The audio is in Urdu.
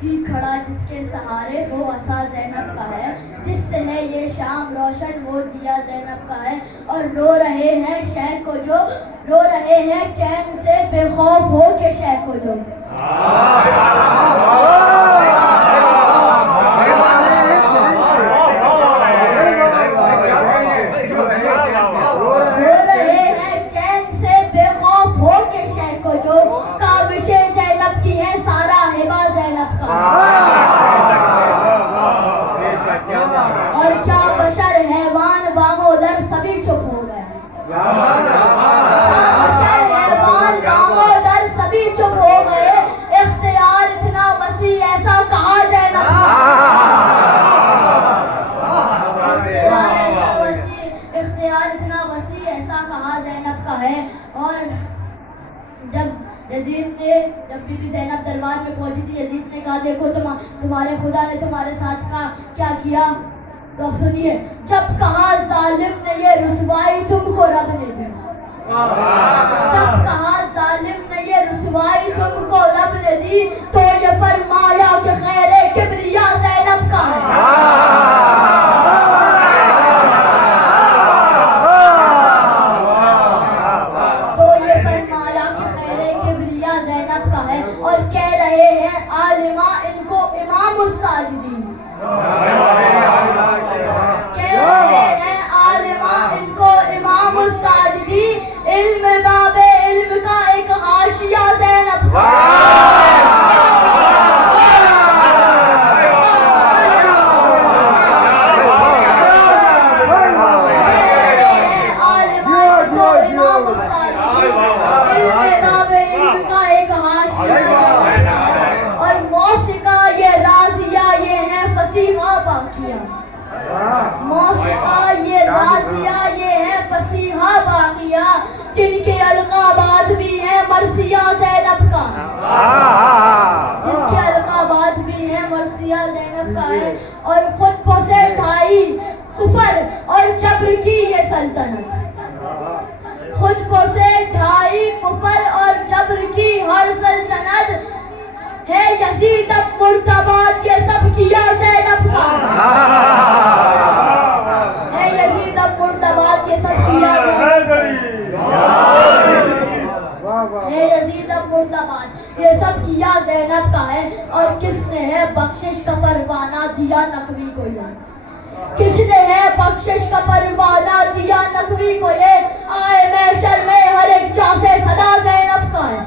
جی کھڑا جس کے سہارے وہ عصا زینب کا ہے، جس سے ہے یہ شام روشن وہ دیا زینب کا ہے، اور رو رہے ہیں شہ کو جو، رو رہے ہیں چین سے بے خوف ہو کے شہ کو جو، رو رہے ہیں چین سے بے خوف ہو کے شہ کو جو، کاوشیں زینب کی ہیں سارا ہبا زینب کا، اور کیا بشر حیوان بامو در سبھی چپ ہو گئے، کیا بشر حیوان بامو در سبھی چپ ہو گئے، اختیار اتنا وسیع ایسا کہا زینب کا، اختیار اتنا وسیع ایسا کہا زینب کا ہے۔ اور جب یزید نے، جب بی بی زینب دربار میں پہنچی تھی، یزید نے کہا دیکھو تمہارے خدا نے تمہارے ساتھ کا کیا کیا، تو اب سنیے، جب کہا ظالم نے یہ رسوائی تم کو رب نے دی، جب کہا ظالم نے یہ رسوائی تم کو رب نے دی، تو یہ فرمایا کہ خیر کبریا زینب کا ہے، تو یہ فرمایا کہ خیر کبریا زینب کا ہے، اور کہہ رہے ہیں عالمہ ان کو امام الساجدین، کہہ رہے ہیں عالمہ ان کو امام الساجدین، علم باب علم کا ایک حاشیہ زینب کا، اور موسیقہ یہ رازیہ یہ ہے فصیحہ باقیہ، موسیقہ یہ رازیہ یہ ہے فصیحہ باقیہ، جن کے القابات بھی ہیں مرثیہ زینب کا، جن کے القابات بھی ہیں مرثیہ زینب کا ہے، اور خطبوں سے ڈھائی کفر اور جبر کی یہ سلطنت، خطبوں سے ڈھائی کفر اور جبر کی ہر سلطنت ہے، یزید اب مرتبات یہ سب کیا زینب کا، ہے یزید اب مرتبات یہ سب کیا زینب کا، ہے یزید اب مرتبات یہ سب کیا زینب کا ہے، اور کس نے ہے بخشش کا پروانہ دیا نقوی کو یہ، کس نے ہے بخشش کا پروانہ دیا نقوی کو یہ، آئے محشر میں ہر ایک جا سے صدا زینب کا ہے،